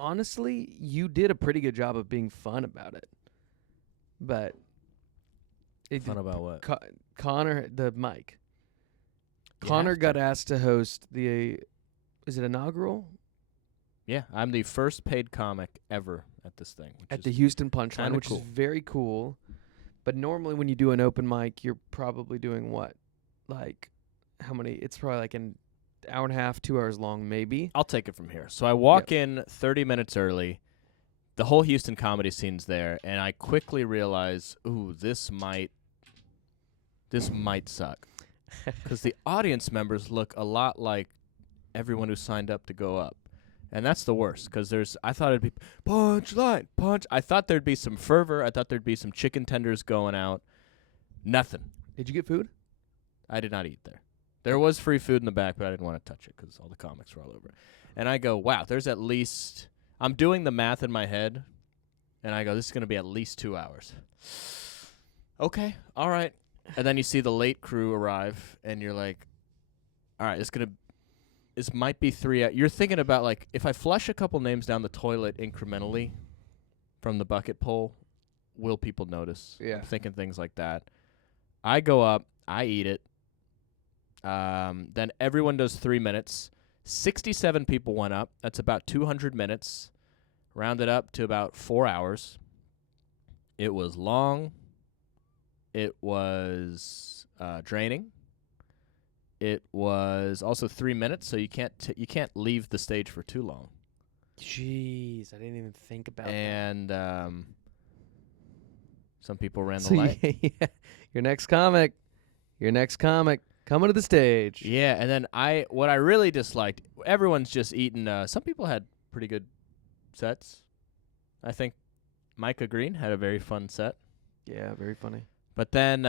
honestly, you did a pretty good job of being fun about it. But Fun about what? Connor, the mic. You Connor have got to. asked to host the, is it inaugural? Yeah, I'm the first paid comic ever at this thing. Which At is the Houston Punchline, kinda which cool. is very cool. But normally when you do an open mic, you're probably doing what? Like, how many? It's probably like an hour and a half, 2 hours long, maybe. I'll take it from here. So I walk in 30 minutes early. The whole Houston comedy scene's there, and I quickly realize, ooh, this might suck. Because the audience members look a lot like everyone who signed up to go up. And that's the worst, because I thought it'd be punchline, punch. I thought there'd be some fervor. I thought there'd be some chicken tenders going out. Nothing. Did you get food? I did not eat there. There was free food in the back, but I didn't want to touch it because all the comics were all over it. And I go, wow, there's at least... I'm doing the math in my head, and I go, this is going to be at least 2 hours. Okay, all right. And then you see the late crew arrive, and you're like, all right, this might be 3 hours. You're thinking about, like, if I flush a couple names down the toilet incrementally from the bucket pole, will people notice? Yeah. I'm thinking things like that. I go up, I eat it. Then everyone does 3 minutes. 67 people went up. That's about 200 minutes. Rounded up to about 4 hours. It was long. It was draining. It was also 3 minutes, so you can't leave the stage for too long. Jeez, I didn't even think about And some people ran that. the light. Yeah, your next comic coming to the stage. Yeah, and then what I really disliked, everyone's just eating. Some people had pretty good sets. I think Micah Green had a very fun set. Yeah, very funny. But then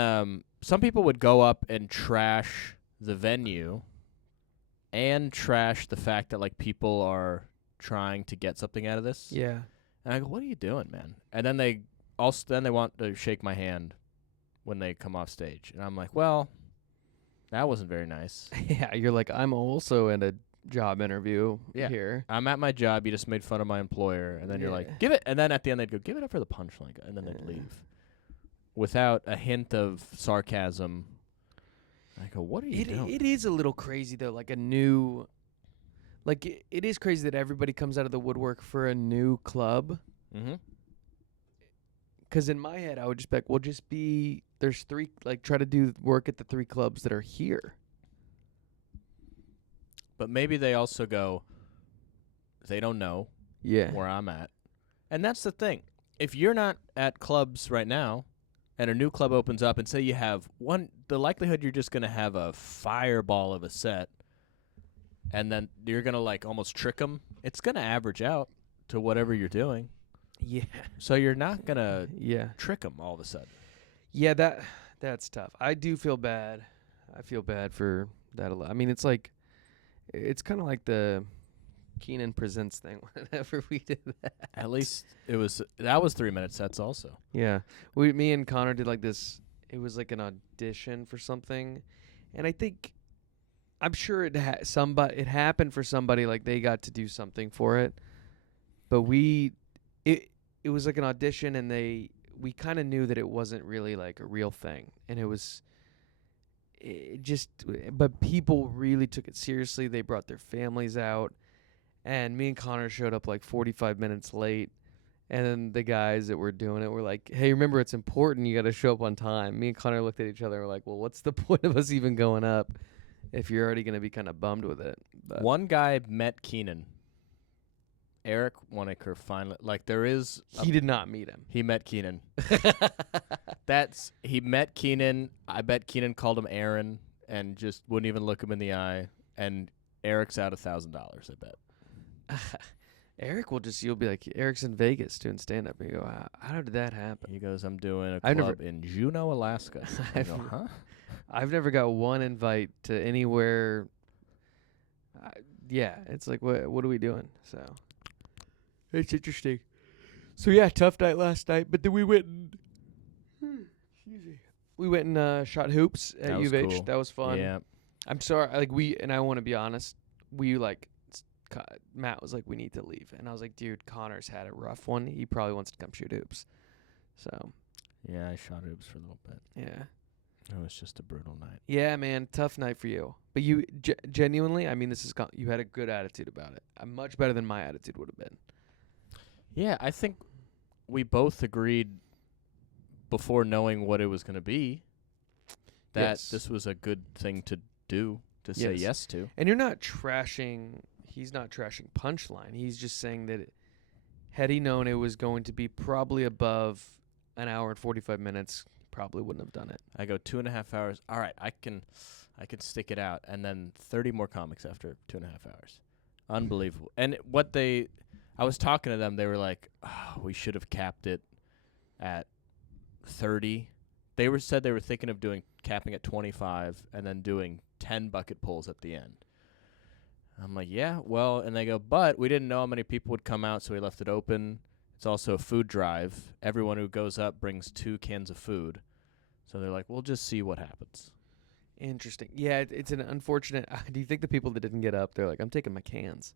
some people would go up and trash the venue and trash the fact that, like, people are trying to get something out of this. Yeah. And I go, what are you doing, man? And then they want to shake my hand when they come off stage. And I'm like, well, that wasn't very nice. Yeah, you're like, I'm also in a job interview here. I'm at my job. You just made fun of my employer. And then you're Yeah. like, give it. And then at the end, they'd go, give it up for the punchline guy. And then they'd leave without a hint of sarcasm. I go, what are you doing? It is a little crazy, though, like a new... Like, it is crazy that everybody comes out of the woodwork for a new club. Mm-hmm. Because in my head, I would just be like, well, just be... There's 3... Like, try to do work at the 3 clubs that are here. But maybe they also go, they don't know where I'm at. And that's the thing. If you're not at clubs right now and a new club opens up and say you have one, the likelihood you're just going to have a fireball of a set and then you're going to, like, almost trick them, it's going to average out to whatever you're doing. Yeah. So you're not going to Yeah. trick them all of a sudden. Yeah, that's tough. I do feel bad. I feel bad for that a lot. I mean, it's like... It's kind of like the Keenan Presents thing whenever we did that. At least that was 3 minute sets also. Yeah. Me and Connor did like this. It was like an audition for something. And I'm sure it happened for somebody, like they got to do something for it. But it was like an audition, and we kind of knew that it wasn't really like a real thing. And but people really took it seriously. They brought their families out, and me and Connor showed up like 45 minutes late, and then the guys that were doing it were like, hey, remember, it's important, you got to show up on time. Me and Connor looked at each other and were like, well, what's the point of us even going up if you're already going to be kind of bummed with it? But one guy met Keenan. Eric Woniker finally, like, there is... He did not meet him. He met Keenan. He met Keenan. I bet Keenan called him Aaron and just wouldn't even look him in the eye. And Eric's out $1,000, I bet. Eric you'll be like, Eric's in Vegas doing stand-up. And you go, how did that happen? He goes, I'm doing a club in Juneau, Alaska. I go, huh? I've never got one invite to anywhere. Yeah, it's like, what are we doing? So it's interesting. So yeah, tough night last night, but then we went and shot hoops at U of H. Cool. That was fun. Yeah. I'm sorry, I want to be honest. We Matt was like, we need to leave. And I was like, dude, Connor's had a rough one. He probably wants to come shoot hoops. So, Yeah, I shot hoops for a little bit. yeah. It was just a brutal night. Yeah, man, tough night for you. But you genuinely, I mean, you had a good attitude about it. Much better than my attitude would have been. Yeah, I think we both agreed before knowing what it was going to be that Yes. this was a good thing to do, to say Yes. yes to. And you're not trashing. He's not trashing Punchline. He's just saying that had he known it was going to be probably above an hour and 45 minutes, probably wouldn't have done it. I go 2.5 hours. All right, I can stick it out, and then 30 more comics after 2.5 hours. Unbelievable. And I was talking to them. They were like, oh, we should have capped it at 30. They said they were thinking of capping at 25 and then doing 10 bucket pulls at the end. I'm like, yeah, well, and they go, but we didn't know how many people would come out, so we left it open. It's also a food drive. Everyone who goes up brings 2 cans of food. So they're like, we'll just see what happens. Interesting. Yeah, it's an unfortunate. Do you think the people that didn't get up, they're like, I'm taking my cans?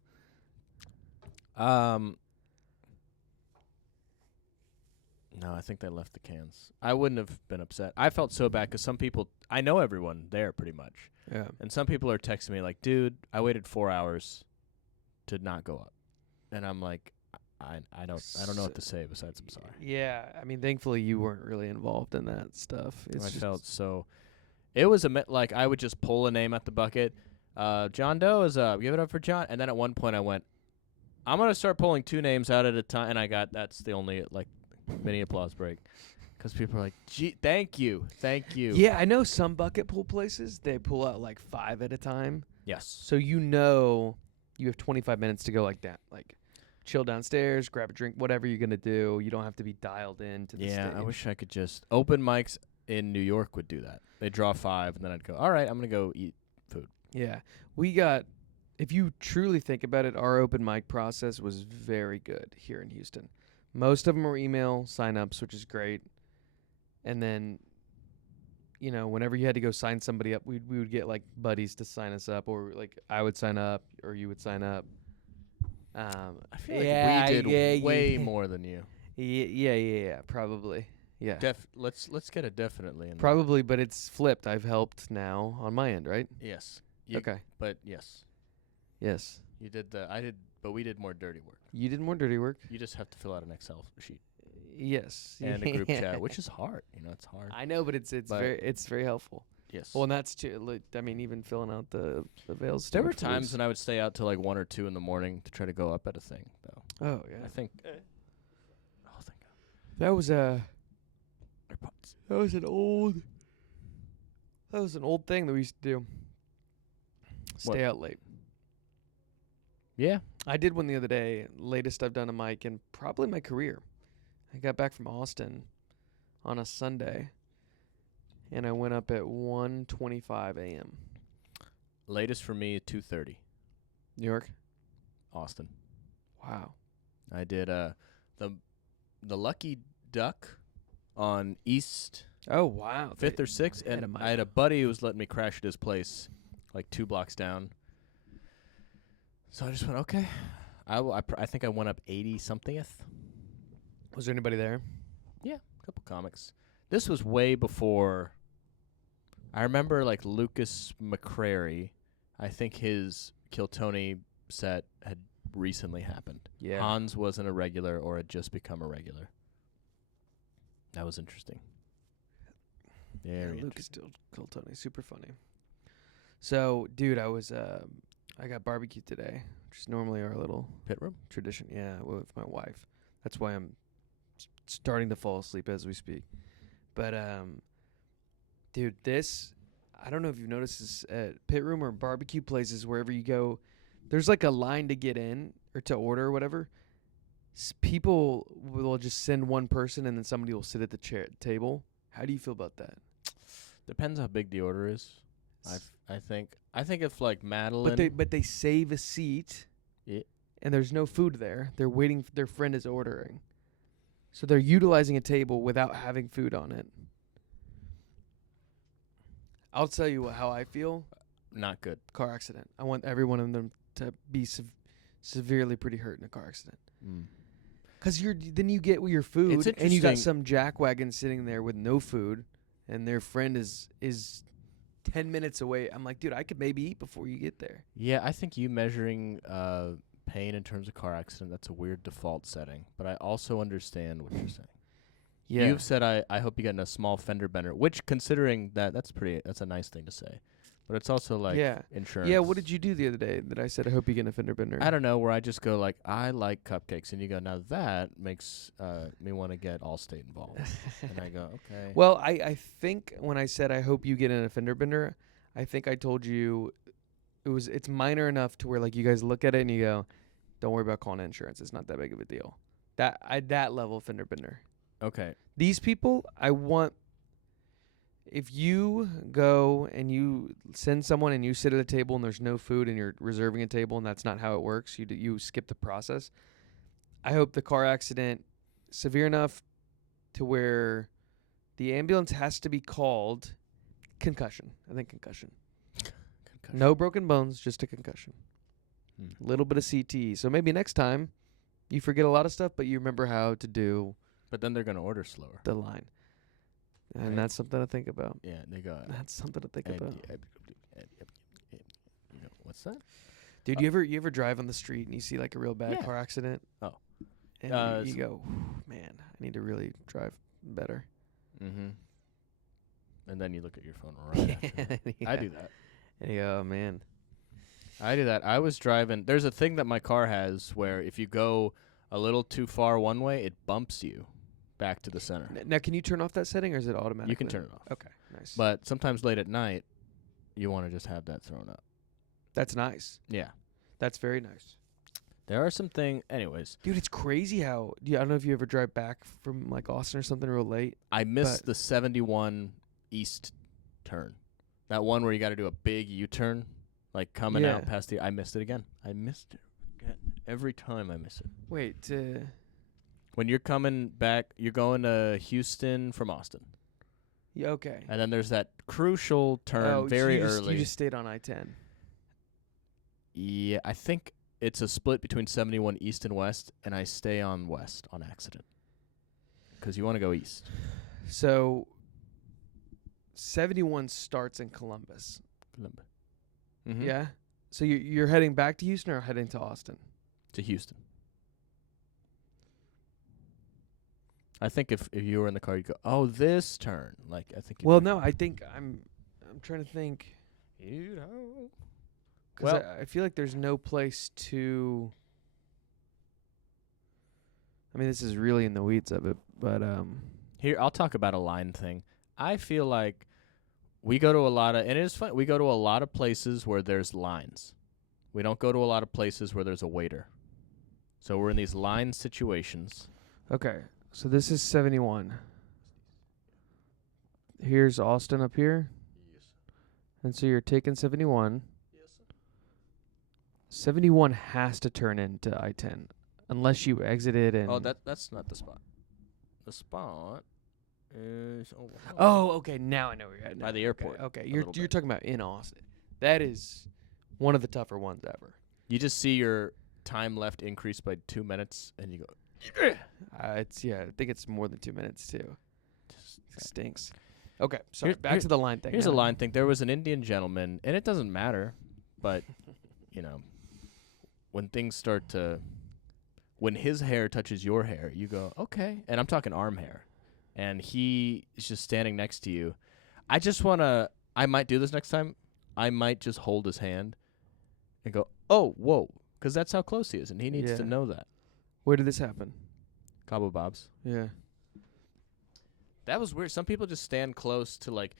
No, I think they left the cans. I wouldn't have been upset. I felt so bad because some people, I know everyone there pretty much. Yeah. And some people are texting me like, dude, I waited 4 hours to not go up. And I'm like, I don't know what to say besides I'm sorry. Yeah, I mean, thankfully you weren't really involved in that stuff. I felt so. It was like I would just pull a name at the bucket. John Doe is up. Give it up for John. And then at one point I went, I'm gonna start pulling 2 names out at a time. And that's the only like mini applause break because people are like, gee, thank you. Yeah, I know some bucket pool places they pull out like 5 at a time. Yes. So you have 25 minutes to go like that, like chill downstairs, grab a drink, whatever you're gonna do. You don't have to be dialed in to the Yeah, stage. I wish I could just open mics in New York would do that. They draw 5 and then I'd go, all right, I'm gonna go eat food. Yeah, if you truly think about it, our open mic process was very good here in Houston. Most of them were email signups, which is great. And then, whenever you had to go sign somebody up, we would get like buddies to sign us up, or like I would sign up, or you would sign up. I feel like we did way more than you. Yeah, probably. Yeah. Let's get a definitely in Probably, but it's flipped. I've helped now on my end, right? there. Yes. Okay. But yes. Yes. You did but we did more dirty work. You did more dirty work. You just have to fill out an Excel sheet Yes. and a group chat, which is hard. It's hard. I know, but it's very helpful. Yes. Well, and that's too. I mean, even filling out the veils. There were times when I would stay out till like 1 or 2 in the morning to try to go up at a thing, though. Oh yeah. I think. Oh, thank God. That was AirPods. That was an old thing that we used to do. What? Stay out late. Yeah. I did one the other day. Latest I've done a mic in probably my career. I got back from Austin on a Sunday, and I went up at 1:25 a.m. Latest for me, 2:30. New York. Austin. Wow. I did the Lucky Duck on East Oh wow. 5th or 6th, ahead of and my I had a buddy who was letting me crash at his place, like 2 blocks down. So I just went, okay. I think I went up 80-somethingth. Was there anybody there? Yeah, a couple comics. This was way before. I remember like Lucas McCrary. I think his Kill Tony set had recently happened. Yeah. Hans wasn't a regular or had just become a regular. That was interesting. Very Lucas Kill Tony, super funny. So, dude, I got barbecue today, which is normally our little Pit room? tradition. Yeah, with my wife. That's why I'm starting to fall asleep as we speak. But dude, I don't know if you've noticed this at pit room or barbecue places, wherever you go, there's like a line to get in or to order or whatever. People will just send one person and then somebody will sit at the table. How do you feel about that? Depends how big the order is. I think if like Madeline. But they save a seat. Yeah. And there's no food there. They're waiting. Their friend is ordering. So they're utilizing a table without having food on it. I'll tell you how I feel. Not good. Car accident. I want every one of them to be severely pretty hurt in a car accident. Mm. Cause then you get your food, It's and you got interesting- some jackwagon sitting there with no food, and their friend is 10 minutes away. I'm like, dude, I could maybe eat before you get there. Yeah, I think you measuring pain in terms of car accident, that's a weird default setting. But I also understand what you're saying. Yeah. You've said I hope you get in a small fender bender, which considering that's a nice thing to say. But it's also like yeah. insurance. Yeah. What did you do the other day that I said I hope you get a fender bender? I don't know, where I just go like, I like cupcakes, and you go, now that makes me want to get Allstate involved. And I go, okay. Well, I think when I said I hope you get in a fender bender, I think I told you it's minor enough to where like you guys look at it and you go, don't worry about calling insurance. It's not that big of a deal. That level of fender bender. Okay. These people, I want. If you go and you send someone and you sit at a table and there's no food and you're reserving a table and that's not how it works, you skip the process. I hope the car accident severe enough to where the ambulance has to be called. Concussion. I think concussion. No broken bones, just a concussion. A little bit of CTE. So maybe next time you forget a lot of stuff, but you remember how to do But then they're going to order slower. the line. And Right. that's something to think about. Yeah, they go. That's something to think about. What's that? Dude, you ever drive on the street and you see like a real bad Yeah. car accident? Oh. And you go, man, I need to really drive better. Mm-hmm. And then you look at your phone right after. I do that. And you go, oh, man. I do that. I was driving. There's a thing that my car has where if you go a little too far one way, it bumps you back to the center. Now, can you turn off that setting or is it automatic? You can turn it off. Okay, nice. But sometimes late at night, you want to just have that thrown up. That's nice. Yeah. That's very nice. There are some things. Anyways, Dude, it's crazy how. I don't know if you ever drive back from like Austin or something real late. I missed the 71 east turn. That one where you got to do a big U-turn, like coming Yeah. out past the. I missed it again. I missed it again. Every time I miss it. Wait, When you're coming back, you're going to Houston from Austin. yeah, okay. And then there's that crucial turn Oh, so very you just, early. You just stayed on I-10. Yeah, I think it's a split between 71 east and west, and I stay on west on accident. Because you want to go east. So 71 starts in Columbus. Mm-hmm. Yeah. So you're heading back to Houston or heading to Austin? To Houston. I think if you were in the car, you'd go, oh, this turn. Like, I think. Well, no, I think I'm trying to think. You know. 'Cause Well, I feel like there's no place to. I mean, this is really in the weeds of it, but here, I'll talk about a line thing. I feel like we go to a lot of, and it is fun, we go to a lot of places where there's lines. We don't go to a lot of places where there's a waiter. So we're in these line situations. okay. So this is 71. Here's Austin up here. And so you're taking 71. 71 has to turn into I-10 unless you exited and. Oh, that's not the spot. The spot is over. Oh, okay. Now I know where you're at. By now. the airport, Okay. a You're little bit. talking about in Austin. That is one of the tougher ones ever. You just see your time left increase by 2 minutes, and you go. I think it's more than 2 minutes too. Just It stinks. Okay, sorry. Here- back here- to the line thing. Here's a now. line thing. There was an Indian gentleman, and it doesn't matter, but you know, when things start to, when his hair touches your hair, you go, okay. And I'm talking arm hair, and he is just standing next to you. I just wanna. I might do this next time. I might just hold his hand and go, oh, whoa, because that's how close he is, and he needs to Yeah. know that. Where did this happen? Cabo Bob's. Yeah. That was weird. Some people just stand close to like,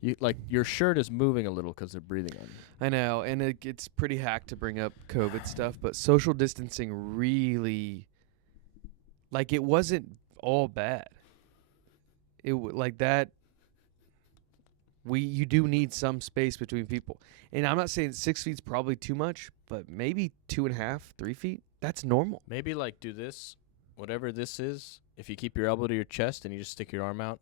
you like your shirt is moving a little because they're breathing on you. I know, and it's pretty hack to bring up COVID stuff, but social distancing really, like, it wasn't all bad. Like that. You do need some space between people, and I'm not saying 6 feet's probably too much, but maybe 2.5, 3 feet. That's normal. Maybe like do this, whatever this is. If you keep your elbow to your chest and you just stick your arm out,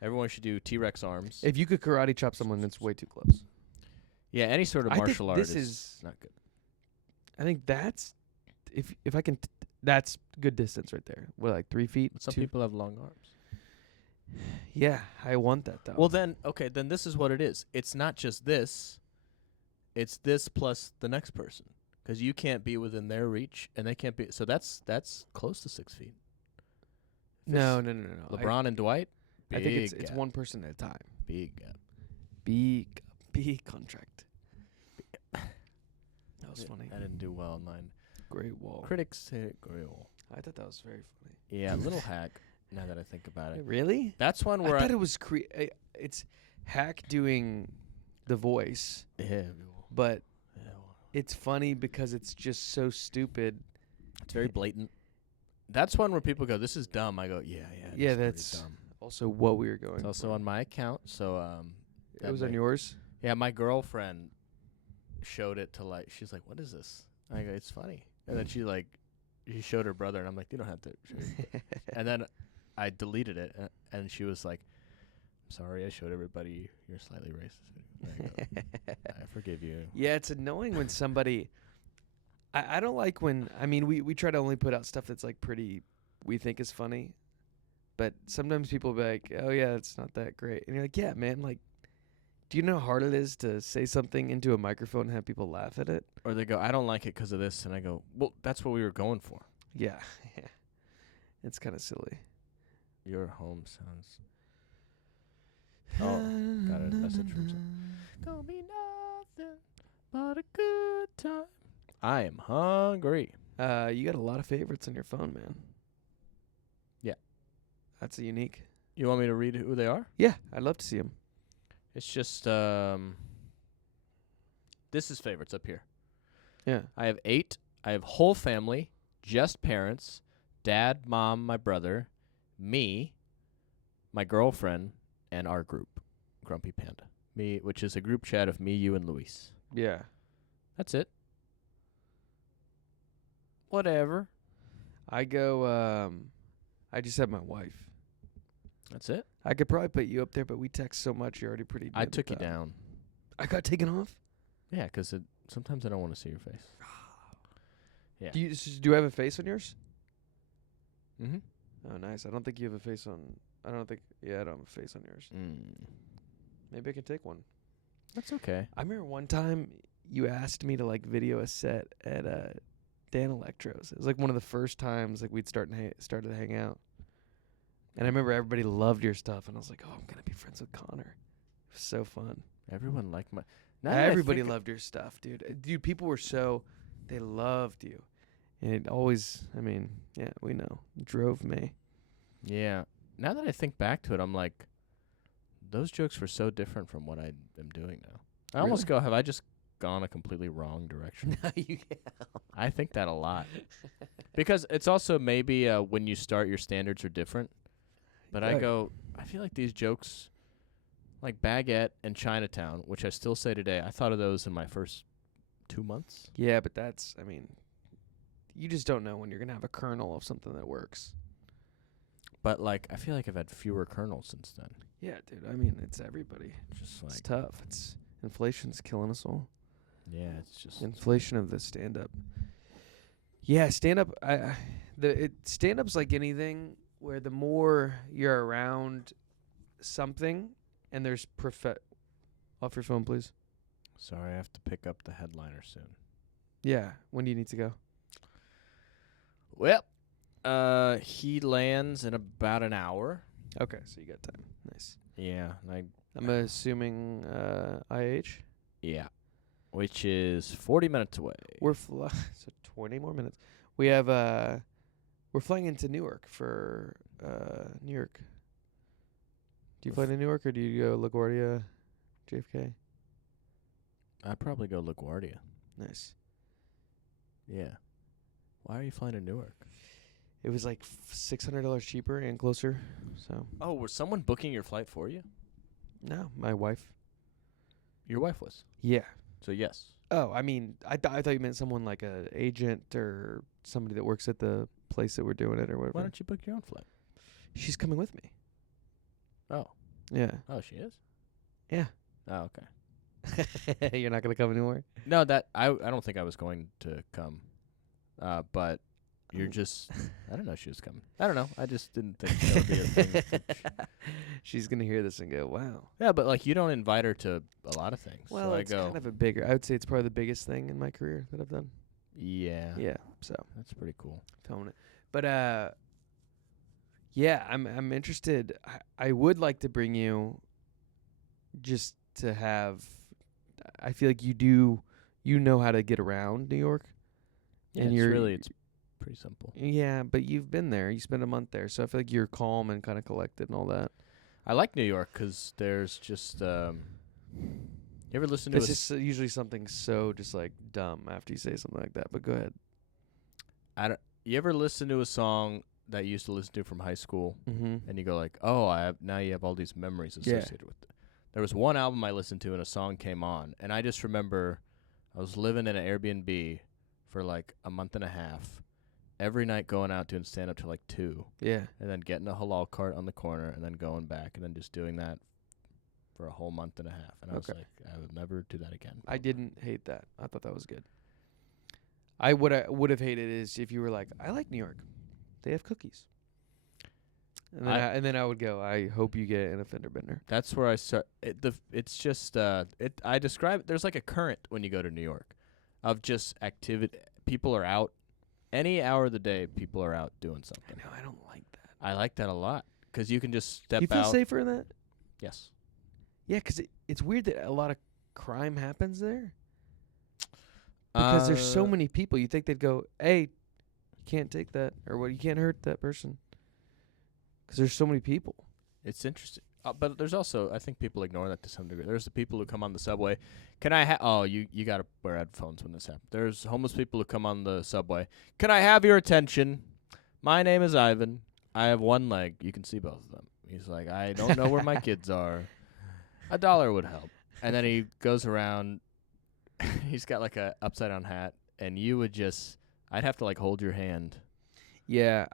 everyone should do T-Rex arms. If you could karate chop someone, that's way too close. Yeah, any sort of I think martial art this is is- not good. I think that's if I can. That's good distance right there. What, like 3 feet? Some 2? people have long arms. Yeah, I want that though. Well, then this is what it is. It's not just this. It's this plus the next person, because you can't be within their reach, and they can't be. So that's close to 6 feet. no. LeBron and Dwight. I think it's gap. one person at a time. Big gap. Big contract. That was funny. I didn't do well in mine. Great wall. Critics say great wall. I thought that was very funny. Yeah, little hack. Now that I think about it, Really? that's one where I thought it was it's Hack doing the voice, yeah, but it's funny because it's just so stupid. it's very blatant. That's one where people go, "This is dumb." I go, "Yeah, Yeah, it's pretty that's dumb." also what we were going. It's also for. on my account, so It was on yours. Yeah, my girlfriend showed it to she's like, "What is this?" I go, "It's funny," and then she showed her brother, and I'm like, "You don't have to." Show your and then I deleted it, and she was like, "Sorry, I showed everybody your slightly racist video." And I go, "I forgive you." Yeah, it's annoying when somebody. I don't like when. I mean, we try to only put out stuff that's like pretty. We think is funny, but sometimes people be like, "Oh yeah, it's not that great," and you're like, "Yeah, man, like." Do you know how hard it is to say something into a microphone and have people laugh at it? Or they go, "I don't like it 'cause of this," and I go, "Well, that's what we were going for." Yeah, yeah. It's kind of silly. Your home sounds. Oh, got a message from some. Don't be nothing but a good time. I am hungry. You got a lot of favorites on your phone, man. Yeah. That's a unique. You want me to read who they are? Yeah, I'd love to see them. It's just this is favorites up here. Yeah. I have 8. I have whole family, just parents, dad, mom, my brother, me, my girlfriend, and our group, Grumpy Panda. Me, which is a group chat of me, you, and Luis. Yeah. That's it. Whatever. I go, I just have my wife. That's it. I could probably put you up there, but we text so much, you're already pretty I good took you at that. down. I got taken off? Yeah, 'cause sometimes I don't want to see your face. Yeah. Do you have a face on yours? Mm-hmm. Oh, nice. I don't think you have a face on. I don't have a face on yours. Maybe I can take one. That's okay. I remember one time you asked me to like video a set at Dan Electro's. It was like one of the first times like we'd started to hang out. And I remember everybody loved your stuff, and I was like, "Oh, I'm gonna be friends with Connor." It was so fun. Everyone liked my. Now that I Everybody think- loved your stuff, dude. Dude, people were they loved you, and it always. I mean, yeah, we know, drove me. Yeah. Now that I think back to it, I'm like, those jokes were so different from what I am doing now. I almost go, have I just gone a completely wrong direction? No, you I think that a lot. Because it's also maybe when you start, your standards are different. But I Right. go, I feel like these jokes, like Baguette and Chinatown, which I still say today, I thought of those in my first 2 months. Yeah, but that's. I mean, you just don't know when you're gonna have a kernel of something that works. But, like, I feel like I've had fewer kernels since then. Yeah, dude. I mean, it's everybody. Just It's like, tough. It's inflation's killing us all. yeah, it's just. Inflation of the stand up. Yeah, stand up. Stand up's like anything where the more you're around something, and there's off your phone, please. Sorry, I have to pick up the headliner soon. Yeah. When do you need to go? Well, he lands in about an hour. Okay, so you got time. Nice. Yeah, I'm assuming IH. yeah, which is 40 minutes away. We're so 20 more minutes. We have we're flying into Newark for New York. Do you fly to Newark or do you go LaGuardia, JFK? I'd probably go LaGuardia. Nice. Yeah. Why are you flying to Newark? It was like $600 cheaper and closer. So Oh, was someone booking your flight for you? no, my wife. Your wife was. Yeah. So yes. Oh, I mean, I thought you meant someone like a agent or somebody that works at the place that we're doing it or whatever. Why don't you book your own flight? She's coming with me. Oh. Yeah. Oh, she is? Yeah. Oh, okay. You're not gonna come anymore. No, that I don't think I was going to come. But you're just I don't know she was coming. I don't know. I just didn't think that would be a thing. She's gonna hear this and go, "Wow." Yeah, but like you don't invite her to a lot of things. Well, so I it's go, kind of a bigger. I would say it's probably the biggest thing in my career that I've done. yeah, Yeah. So that's pretty cool. filming it, but yeah, I'm interested. I would like to bring you, just to have. I feel like you do. You know how to get around New York. Yeah, And it's pretty simple. Yeah, but you've been there. You spent a month there, so I feel like you're calm and kind of collected and all that. I like New York 'cause there's just you ever listen to It's just usually something so just like dumb after you say something like that. But go ahead. you ever listen to a song that you used to listen to from high school Mm-hmm. and you go like, "Oh, now you have all these memories associated with it." There was one album I listened to and a song came on, and I just remember I was living in an Airbnb for like a month and a half. Every night going out doing stand up till like 2, Yeah. and then getting a halal cart on the corner and then going back and then just doing that for a whole month and a half. And I was Okay. like, I would never do that again. I didn't hate that. I thought that was good. I would have hated is if you were like, I like New York. They have cookies. And then I would go, I hope you get an offender bender. That's where I start. It's just I describe there's like a current when you go to New York of just activity. People are out any hour of the day. People are out doing something. I know, I don't like that. I like that a lot 'cause you can just step You feel out. safer in that? Yes. Yeah, 'cause it's weird that a lot of crime happens there. Because there's so many people. You think they'd go, hey, you can't take that. Or what? You can't hurt that person. 'Cause there's so many people. It's interesting. But there's also, I think people ignore that to some degree. There's the people who come on the subway. Can I oh, you got to wear headphones when this happens. There's homeless people who come on the subway. Can I have your attention? My name is Ivan. I have one leg. You can see both of them. He's like, I don't know where my kids are. $1 would help. And then he goes around. He's got like a upside down hat. And you would just, I'd have to like hold your hand. Yeah,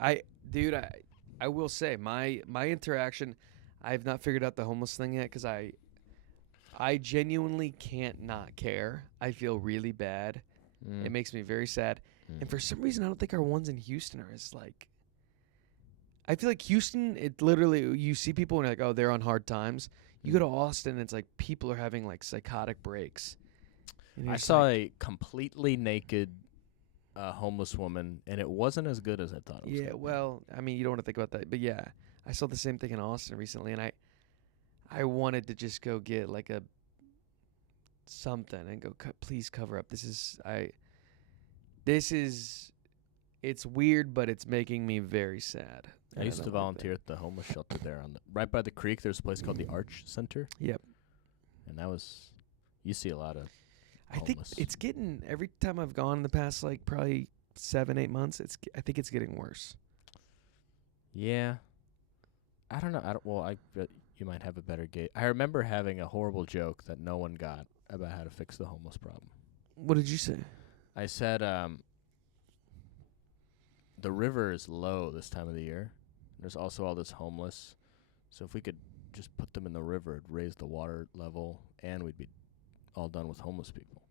dude, I will say my interaction, I've not figured out the homeless thing yet because I genuinely can't not care. I feel really bad. It makes me very sad. And for some reason, I don't think our ones in Houston are as like. I feel like Houston, it literally, you see people and you're like, oh, they're on hard times. You go to Austin, it's like people are having like psychotic breaks. And you're I just saw like, a completely naked homeless woman, and it wasn't as good as I thought it was. yeah, well, I mean, you don't want to think about that, but yeah, I saw the same thing in Austin recently, and I wanted to just go get like a something and go, please cover up. It's weird, but it's making me very sad. I used to volunteer at the homeless shelter there right by the creek. There's a place called the Arch Center. Yep. And that was, you see a lot of I think homeless. it's getting, every time I've gone in the past like probably 7-8 months, I think it's getting worse. Yeah. I don't know. Well, I bet you might have a better gauge. I remember having a horrible joke that no one got about how to fix the homeless problem. What did you say? I said, the river is low this time of the year. There's also all this homeless. So if we could just put them in the river, it'd raise the water level, and we'd be all done with homeless people.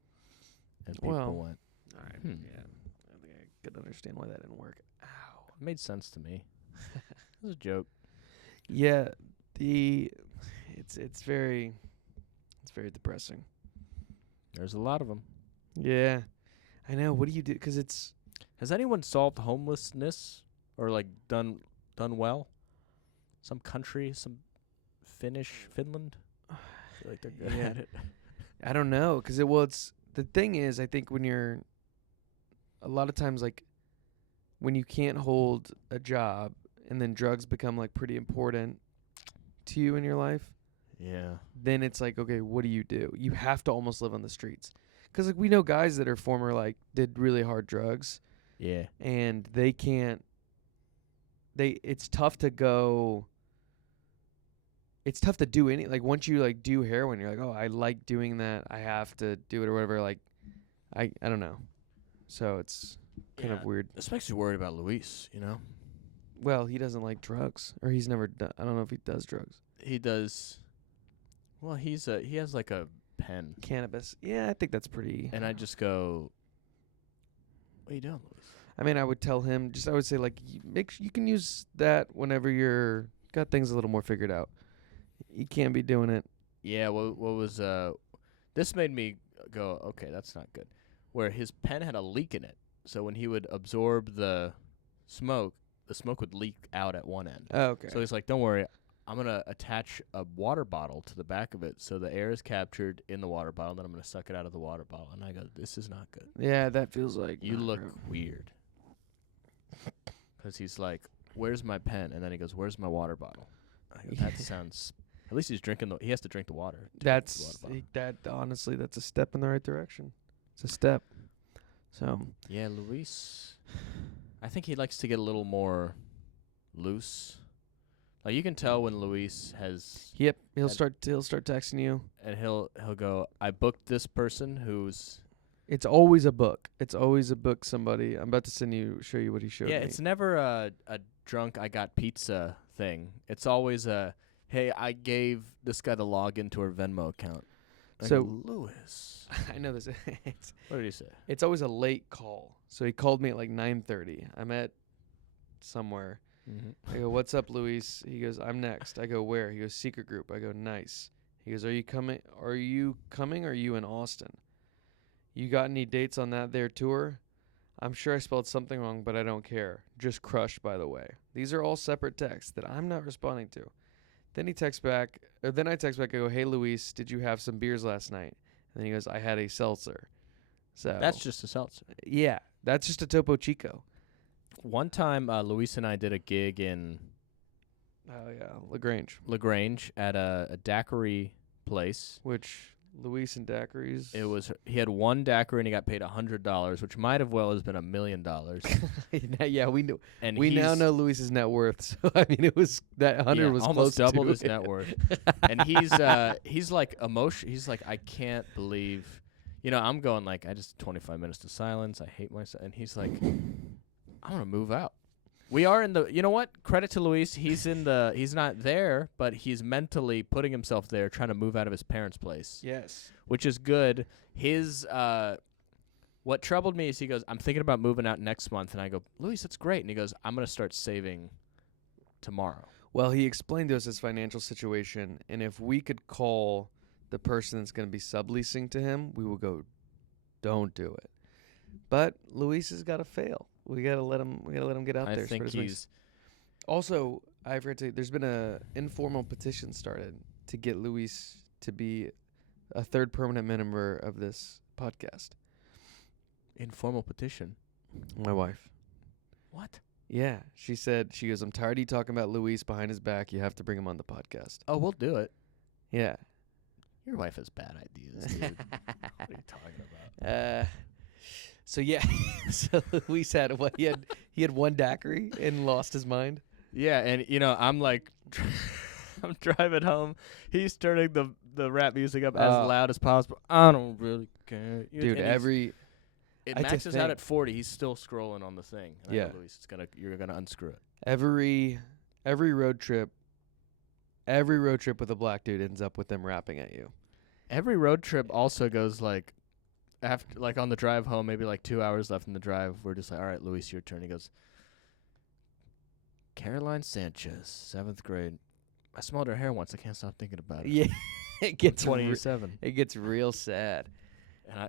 And people went, All right. Hmm. Yeah. I think I could understand why that didn't work. Ow. it made sense to me. It was a joke. Yeah. It's very depressing. There's a lot of them. Yeah. I know. What do you do? 'Cause it's. Has anyone solved homelessness or like done well? Some country, Finland. I feel like they're good Yeah. at it. I don't know, 'cause it's the thing is, I think when you're a lot of times like when you can't hold a job and then drugs become like pretty important to you in your life, Yeah. then it's like, okay, what do? You have to almost live on the streets. 'Cause like we know guys that are former like did really hard drugs Yeah. and they can't. It's tough to go. It's tough to do like once you like do heroin, you're like, oh, I like doing that. I have to do it or whatever. Like, I don't know. So it's kind of weird. This makes me worried about Luis, you know? Well, he doesn't like drugs, or he's never done. I don't know if he does drugs. He does. Well, he has like a pen. Cannabis. Yeah, I think that's pretty. And I just go, what are you doing, Luis? I mean, I would tell him, I would say, like, you can use that whenever you're got things a little more figured out. You can't be doing it. Yeah, what was, this made me go, okay, that's not good. Where his pen had a leak in it. So when he would absorb the smoke would leak out at one end. Oh, okay. So he's like, don't worry, I'm going to attach a water bottle to the back of it so the air is captured in the water bottle, then I'm going to suck it out of the water bottle. And I go, this is not good. Yeah, that feels like You not look real. weird. Because he's like, where's my pen? And then he goes, where's my water bottle? I go, that sounds... At least he has to drink the water. Honestly, that's a step in the right direction. It's a step. So Yeah, Luis, I think he likes to get a little more loose. Like, you can tell when Luis has... yep, he'll And- start texting you. And he'll go, I booked this person who's... It's always a book. It's always a book. Somebody. I'm about to show you what he showed Yeah, me. it's never a drunk I got pizza thing. It's always a, hey, I gave this guy the login to our Venmo account. I So- go, Luis. I know this. What did he say? It's always a late call. So he called me at like 9:30. I'm at somewhere. Mm-hmm. I go, "What's up, Luis?" He goes, "I'm next." I go, "Where?" He goes, "Secret group." I go, "Nice." He goes, Are you coming? Or are you in Austin? You got any dates on that there tour? I'm sure I spelled something wrong, but I don't care. Just crushed, by the way. These are all separate texts that I'm not responding to. Then I text back. I go, "Hey, Luis, did you have some beers last night?" And then he goes, "I had a seltzer." So That's just a seltzer. yeah, that's just a Topo Chico. One time, Luis and I did a gig in Oh yeah, LaGrange. LaGrange at a daiquiri place. Which Luis and daiquiris. He had one daiquiri and he got paid $100, which might have well has been $1 million. Yeah, we know. And We now he's- know Luis's net worth. So I mean, it was that 100 was almost close doubled to his it. net worth. And he's like emotion. He's like, I can't believe, I'm going like, I just 25 minutes to silence. I hate myself. And he's like, I want to move out. We are in the, you know what? Credit to Luis. He's not there, but he's mentally putting himself there, trying to move out of his parents' place, Yes. which is good. What troubled me is he goes, I'm thinking about moving out next month. And I go, Luis, that's great. And he goes, I'm going to start saving tomorrow. Well, he explained to us his financial situation, and if we could call the person that's going to be subleasing to him, we will go, "Don't do it." But Luis has got to fail. We got to let him. We got to let him get out I there. think spread his wings. Also, I forgot to. There's been a informal petition started to get Luis to be a third permanent member of this podcast. Informal petition. My wife. What? Yeah, she goes, "I'm tired of you talking about Luis behind his back. You have to bring him on the podcast." Oh, we'll do it. Yeah. Your wife has bad ideas, dude. What are you talking about? So yeah, so Luis had what? He had one daiquiri and lost his mind. Yeah, and I'm like, I'm driving home. He's turning the rap music up as loud as possible. I don't really care, Dude, it I had to maxes out think. at 40. He's still scrolling on the thing. And I Yeah. go, Luis, you're gonna unscrew it. every road trip with a black dude ends up with them rapping at you. Every road trip also goes like, after like on the drive home, maybe like 2 hours left in the drive. We're just like, all right, Luis, your turn. He goes, Caroline Sanchez, 7th grade. I smelled her hair once. I can't stop thinking about it. Yeah, it gets 27. it gets real sad.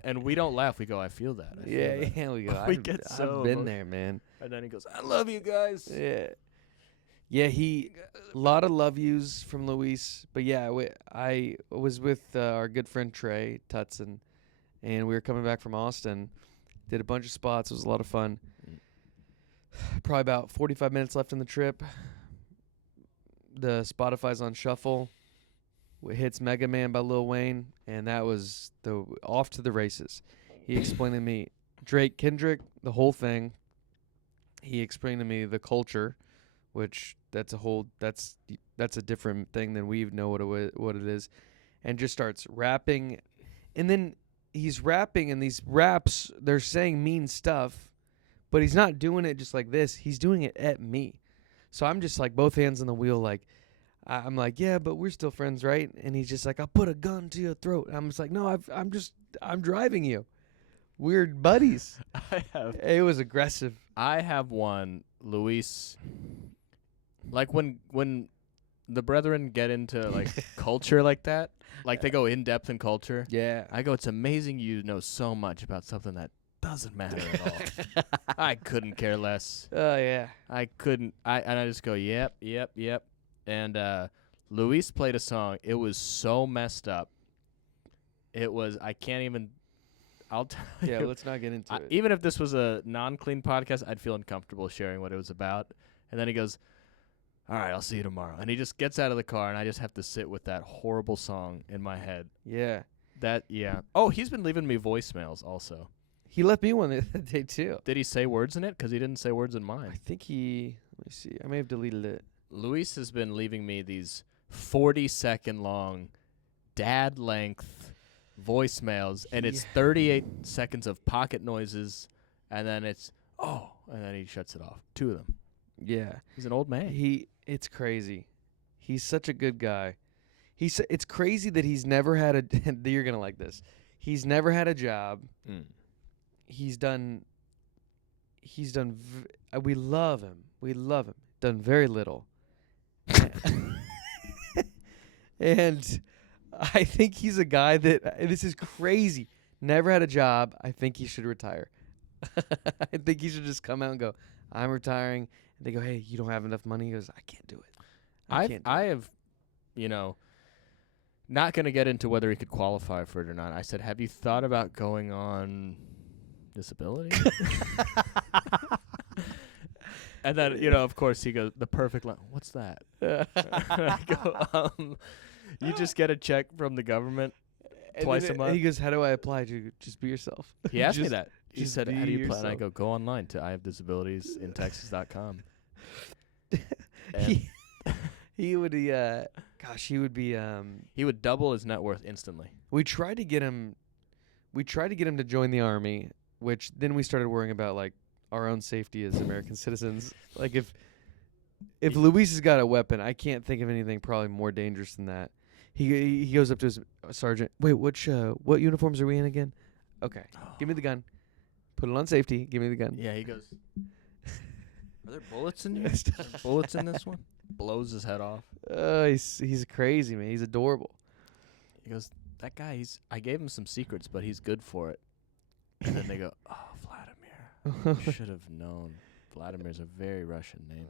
And we don't laugh. We go, I feel that. I feel Yeah, that." yeah, we go. We I've, get so I've been emotional. there, man. And then he goes, I love you guys. Yeah, yeah. A lot of love yous from Luis, but yeah, I was with our good friend Trey Tutson, and we were coming back from Austin. Did a bunch of spots. It was a lot of fun. Probably about 45 minutes left in the trip. The Spotify's on shuffle. It hits Mega Man by Lil Wayne, and that was off to the races. He explained to me Drake, Kendrick, the whole thing. He explained to me the culture, which that's a different thing than we know what it is, and just starts rapping, and then he's rapping, and these raps they're saying mean stuff, but he's not doing it just like this. He's doing it at me, so I'm just like both hands on the wheel, like I'm like, yeah, but we're still friends, right? And he's just like, I'll put a gun to your throat. I'm just like, no, I'm driving you. We're buddies. It was aggressive. I have one, Luis. Like when the brethren get into like culture like that, like they go in depth in culture. Yeah. I go, it's amazing you know so much about something that doesn't matter at all. I couldn't care less. Oh yeah. I couldn't. I just go, yep. And Luis played a song. It was so messed up. It was. I can't even. I'll tell Yeah. you. Let's not get into it. Even if this was a non-clean podcast, I'd feel uncomfortable sharing what it was about. And then he goes, all right, I'll see you tomorrow. And he just gets out of the car, and I just have to sit with that horrible song in my head. Yeah. Yeah. Oh, he's been leaving me voicemails also. He left me one the other day too. Did he say words in it? Because he didn't say words in I mine. think he. Let me see. I may have deleted it. Luis has been leaving me these 40-second long, dad-length voicemails, and it's 38 seconds of pocket noises, and then it's, and then he shuts it off. 2 of them. Yeah. He's an old man. It's crazy. He's such a good guy. It's crazy that he's never had a. You're gonna like this. He's never had a job. He's done. We love him. We love him. Done very little. And I think he's a guy that this is crazy. Never had a job. I think he should retire. I think he should just come out and go, I'm retiring. And they go, hey, you don't have enough money? He goes, I can't do it. I have, not going to get into whether he could qualify for it or not. I said, have you thought about going on disability? And then, of course, he goes, the perfect line, what's that? I go, you just get a check from the government twice a month? He goes, how do I apply to just be yourself? He asked me that. He just said, how do you apply? And I yourself. go online to IHaveDisabilitiesInTexas.com. He would be, he would be, he would double his net worth instantly. we tried to get him to join the army, which then we started worrying about, like, our own safety as American citizens. Like, if Luis has got a weapon, I can't think of anything probably more dangerous than that. He goes up to his sergeant. Wait, what uniforms are we in again? Okay, give me the gun. Put it on safety. Give me the gun. Yeah, he goes, are there bullets in you? Are there bullets in this one? Blows his head off. He's crazy, man. He's adorable. He goes, that guy, I gave him some secrets, but he's good for it. And then they go, oh, Vladimir. You should have known. Vladimir's a very Russian name.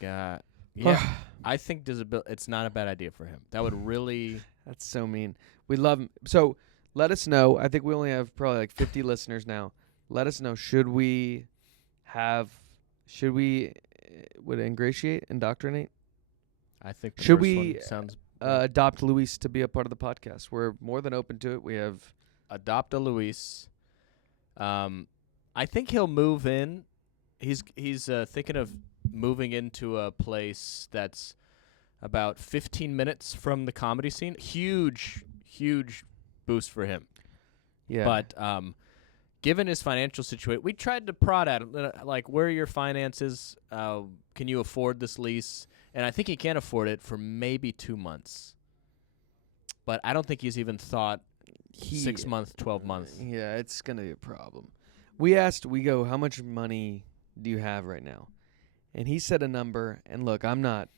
God. Yeah, I think it's not a bad idea for him. That would really... That's so mean. We love him. So let us know. I think we only have probably like 50 listeners now. Let us know. Should we indoctrinate? I think the Should first we one sounds... adopt Luis to be a part of the podcast? We're more than open to it. We have... Adopt a Luis. I think he'll move in. He's thinking of moving into a place that's about 15 minutes from the comedy scene. Huge boost for him. Yeah. But given his financial situation, we tried to prod at him, like, where are your finances? Can you afford this lease? And I think he can afford it for maybe 2 months. But I don't think he's even thought 6 months, 12 months. Yeah, it's going to be a problem. We go, how much money do you have right now? And he said a number, and look, I've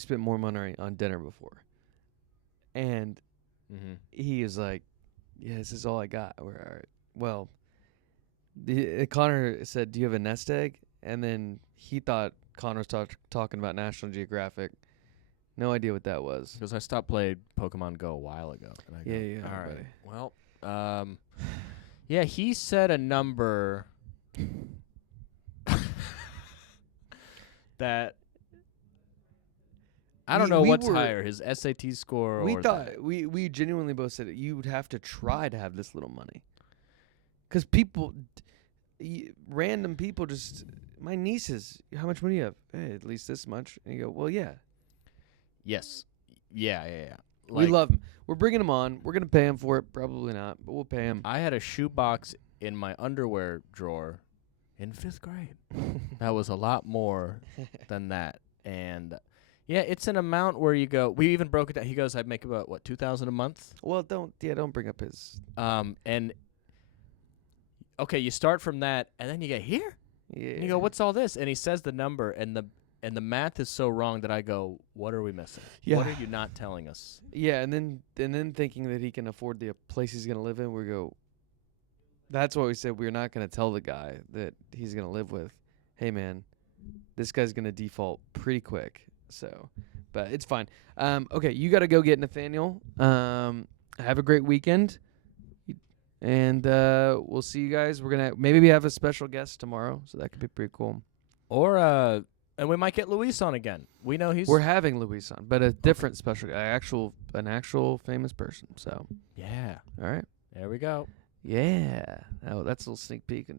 spent more money on dinner before. And he is like, yeah, this is all I got. We're all right. Well, Connor said, do you have a nest egg? And then he thought Connor was talking about National Geographic. No idea what that was. Because I stopped playing Pokemon Go a while ago. And I go, Yeah, all right. buddy. Well, yeah, he said a number that I don't know what's higher, his SAT score we or thought we genuinely both said it. You would have to try to have this little money, because people, random people, just my nieces. How much money do you have? Hey, at least this much. And you go, well, yeah. Yes. Yeah. We love him. We're bringing him on. We're gonna pay him for it. Probably not, but we'll pay him. I had a shoebox in my underwear drawer in 5th grade. That was a lot more than that. And yeah, it's an amount where you go. We even broke it down. He goes, I make about what, 2,000 a month. Well, don't bring up his. And okay, you start from that, and then you get here, Yeah. and you go, what's all this? And he says the number, and the math is so wrong that I go, what are we missing? Yeah. What are you not telling us? Yeah, and then thinking that he can afford the place he's gonna live in, we go. That's why we said we're not gonna tell the guy that he's gonna live with. Hey man, this guy's gonna default pretty quick. So, but it's fine. Okay, you got to go get Nathaniel. Have a great weekend, and we'll see you guys. We're gonna maybe we have a special guest tomorrow, so that could be pretty cool. Or and we might get Luis on again. We know he's. We're having Luis on, but a different special guy, an actual famous person. So, yeah. all right, There we go. yeah. Oh, that's a little sneak peek into